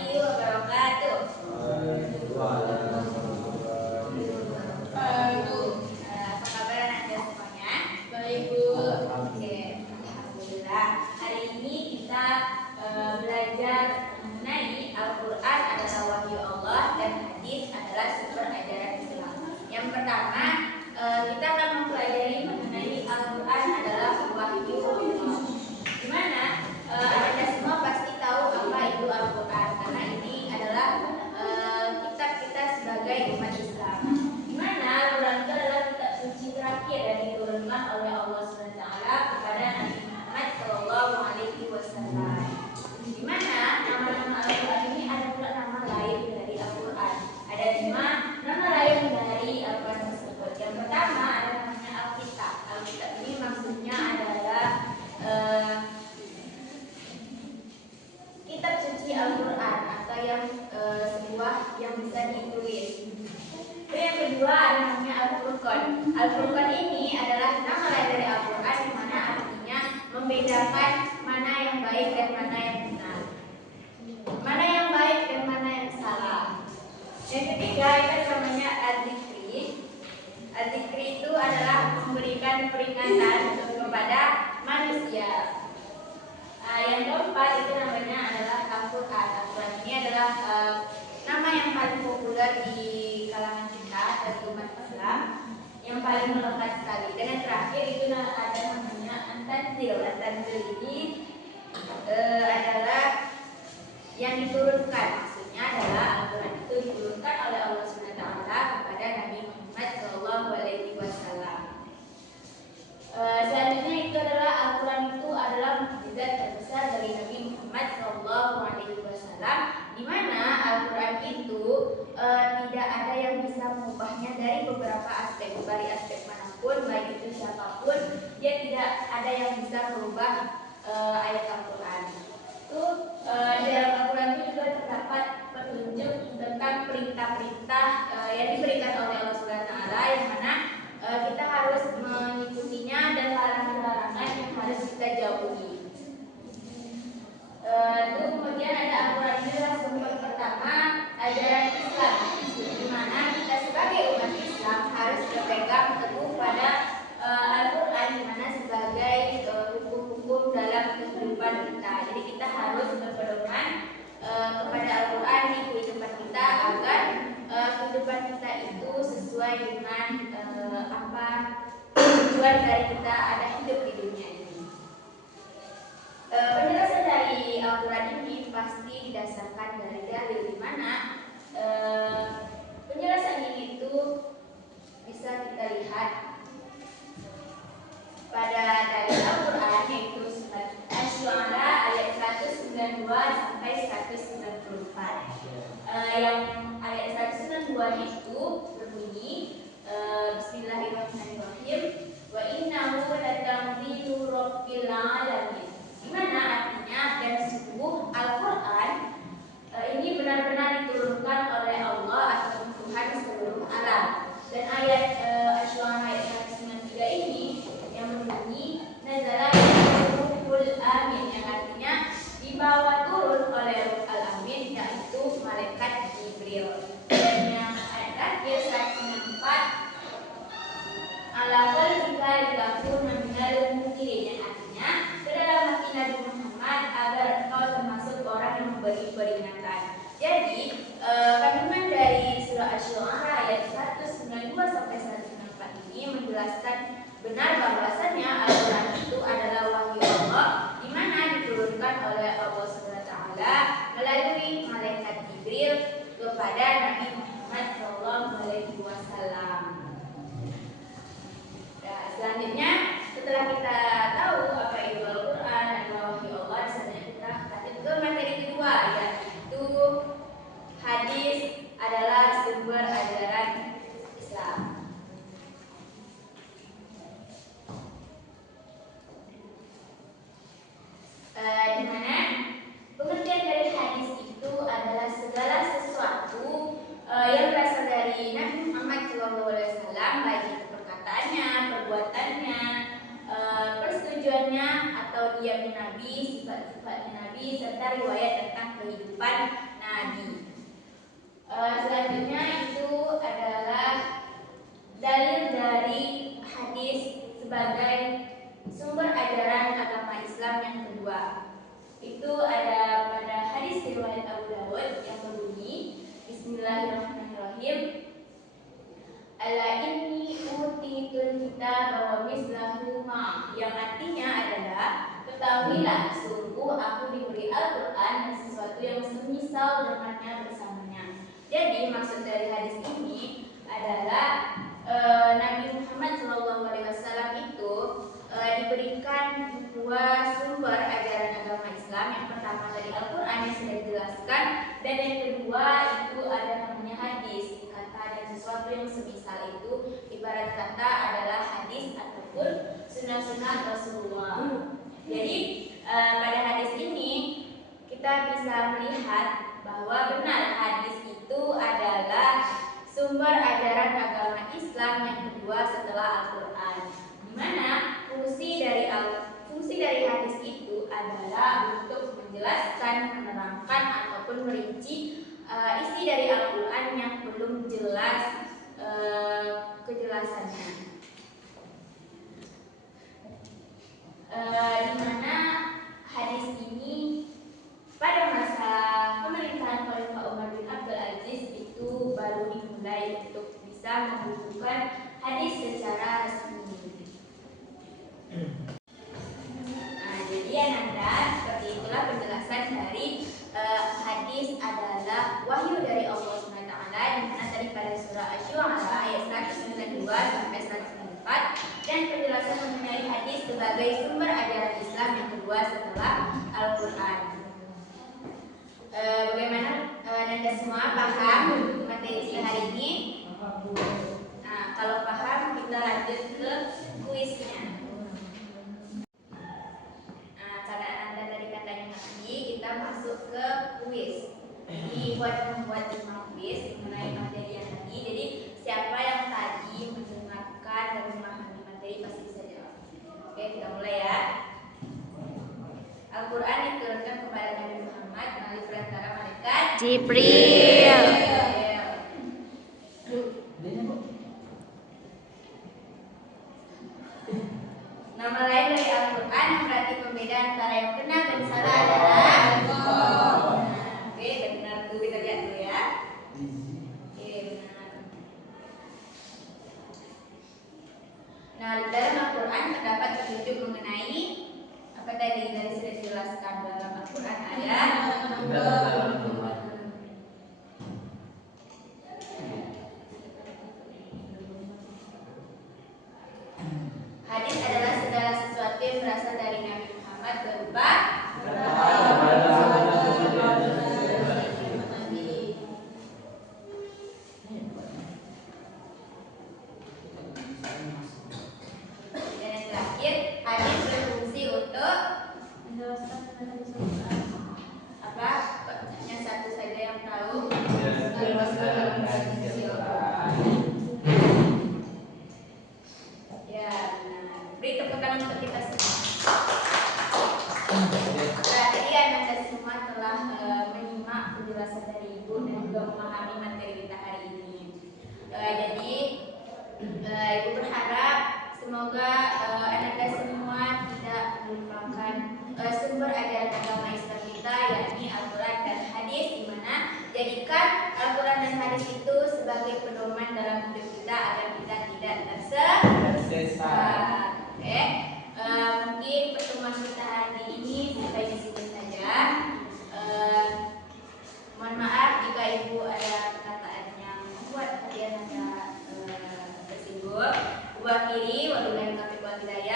warahmatullahi wabarakatuh. Apa kabar anak-anak semuanya? Baik, Bu. Oke, alhamdulillah. Hari ini kita belajar mengenai Al-Quran adalah wahyu Allah dan hadis adalah sumber ajaran Islam. Yang pertama, kita akan mempelajari mengenai Al-Quran adalah wahyu Allah. Dimana anda semua pasti tahu apa itu Al-Quran, karena ini adalah kitab kita sebagai umat Islam. Dimana Al-Quran itu adalah kitab suci terakhir yang diturunkan oleh Allah SWT kepada Nabi Muhammad SAW. Dimana nama-nama Al-Quran ini ada pula nama lain dari Al-Quran. Ada 5 nama lain dari Al-Quran tersebut. Yang pertama ada namanya Alkitab. Alkitab ini maksudnya adalah kitab suci Al-Quran atau yang sebuah yang bisa ditulis. Yang kedua ada namanya Al-Furqan. Al-Furqan ini adalah nama lain dari Al-Quran, di mana artinya membedakan mana yang baik dan mana yang benar, mana yang baik dan mana yang salah. Yang ketiga itu namanya Al-Zikri. Al-Zikri itu adalah memberikan peringatan kepada manusia. Yang keempat itu namanya adalah Al-Quran. Al-Quran ini adalah nama yang paling populer di kalangan kita dan umat Islam, yang paling melekat sekali. Dan yang terakhir itu ada namanya At-Tanzil. At-Tanzil ini adalah yang diturunkan. Maksudnya adalah Al-Quran itu diturunkan oleh Allah SWT kepada Nabi Muhammad SAW. Selanjutnya itu adalah Al-Quran itu adalah mukjizat terbesar dari Nabi Muhammad SAW, di mana Al-Quran itu tidak ada yang bisa mengubahnya dari beberapa aspek, dari aspek manapun, baik itu siapapun, dia tidak ada yang bisa merubah ayat Al-Quran. Itu di dalam Al-Quran itu juga terdapat petunjuk tentang perintah-perintah yang diberikan oleh Allah SWT, yang mana kita harus mengikutinya dan larangan-larangan yang harus kita jauhi. Kemudian ada Al-Quran ini adalah sumber pertama ajaran Islam, di mana kita sebagai umat Islam harus berpegang teguh pada Al-Quran, di mana sebagai hukum-hukum dalam kehidupan kita. Jadi kita harus berpedoman kepada Al-Quran di kehidupan kita agar kehidupan kita itu sesuai dengan apa tujuan dari kita ada hidup di dunia ini. Penjelasan dari Al-Quran ini pasti didasarkan dari dalil, di mana penjelasan ini itu bisa kita lihat pada dalil Al-Quran, yaitu surat Asy-Syu'ara ayat 192 sampai 194. Yang ayat 192 itu berbunyi Bismillahirrahmanirrahim, wa innahu latanzilu rabbil alamin, di mana artinya dan sungguh Al-Quran ini benar-benar diturunkan oleh Allah atau Tuhan seluruh alam. Dan ayat Asy-Syu'ara ayat 193 ini yang berbunyi nazala ruhul amin, yang artinya dibawa turun oleh Al-Amin, yaitu malaikat Jibril. Dan yang ayat terakhir 194 ala qalbika litakuna minal munzirin, yang artinya ke dalam hati Nabi Muhammad agar engkau termasuk orang yang memberi peringatan. Jadi kandungan dari surah Asy-Syu'ara ayat 192 sampai 194 ini menjelaskan benar bahwasannya Al-Quran itu adalah wahyu Allah, di mana diturunkan oleh Allah SWT melalui malaikat Jibril kepada Nabi Muhammad SAW. Nah, selanjutnya setelah kita tahu apa itu Al-Quran adalah wahyu Allah, selanjutnya kita lanjut ke materi kedua, yaitu hadis adalah sumber ajaran Islam. Di mana pengertian dari hadis itu adalah segala sesuatu yang berasal dari Nabi Muhammad SAW, baik itu perkataannya, perbuatannya, persetujuannya atau diamnya Nabi, sifat-sifatnya Nabi, serta riwayat tentang kehidupan apabila sungguh aku diberi Al-Quran dan sesuatu yang semisal dengannya bersamanya. Jadi maksud dari hadis ini adalah Nabi Muhammad SAW itu diberikan dua sumber ajaran agama Islam. Yang pertama dari Al-Quran yang sudah dijelaskan, dan yang kedua itu ada namanya hadis, kata dan sesuatu yang semisal itu ibarat kata adalah hadis ataupun sunnah-sunnah Rasulullah. Jadi pada hadis ini kita bisa melihat bahwa benar hadis itu adalah sumber ajaran agama Islam yang kedua setelah Al-Quran, di mana fungsi dari hadis itu adalah untuk menjelaskan, menerangkan ataupun merinci isi dari Al-Quran yang belum jelas kejelasannya. Di mana hadis ini pada masa pemerintahan Khalifah Umar bin Abdul Aziz itu baru dimulai untuk bisa membukukan hadis secara resmi. Jadi Ananda, seperti itulah penjelasan dari hadis adalah wahyu dari Allah SWT, di mana tadi pada surah Asy-Syu'ara ayat 192 sampai 194, dan penjelasan mengenai hadis sebagai sumber ajaran Islam yang kedua setelah Al-Quran. Bagaimana Nanda semua paham materi hari ini? Nah, kalau paham kita lanjut ke kuisnya. Nah, karena Anda tadi katanya ngerti, kita masuk ke kuis. Jadi membuat 5 kuis mengenai materi yang tadi. Jadi siapa yang tadi mendengarkan dan memahami materi pasti bisa jawab. Oke, kita mulai ya. Al-Quran diturunkan kepada Nabi Muhammad melalui perantara malaikat Jibril. Nama lain dari Al-Quran yang berarti pembeda antara yang benar dan salah adalah oke, benar tuh, kita lihat dulu ya. Oke, benar. Nah, dalam Al-Quran terdapat petunjuk mengenai apa tadi sudah dijelaskan dalam Al-Quran ayat. Hadis adalah segala sesuatu yang berasal dari Nabi Muhammad berupa dan yang terakhir, hadis berfungsi untuk apa? Hanya satu saja yang tahu. Ya, beri tepuk tangan untuk kita semua. Tadi Anda semua telah menyimak penjelasan dari Ibu dan juga memahami materi kita hari ini. Jadi Ibu berharap semoga Anda semua tidak melupakan sumber ajaran agama Islam kita, yakni Al-Quran dan hadis, di mana jadikan Al-Quran dan hadis itu sebagai pedoman dalam hidup kita agar kita tidak tersesat. Oke, mungkin pertemuan kita hari ini sampai di sini saja. Mohon maaf jika Ibu ada perkataan yang membuat hati Anda tersinggung. Wabillahi taufiq wal hidayah.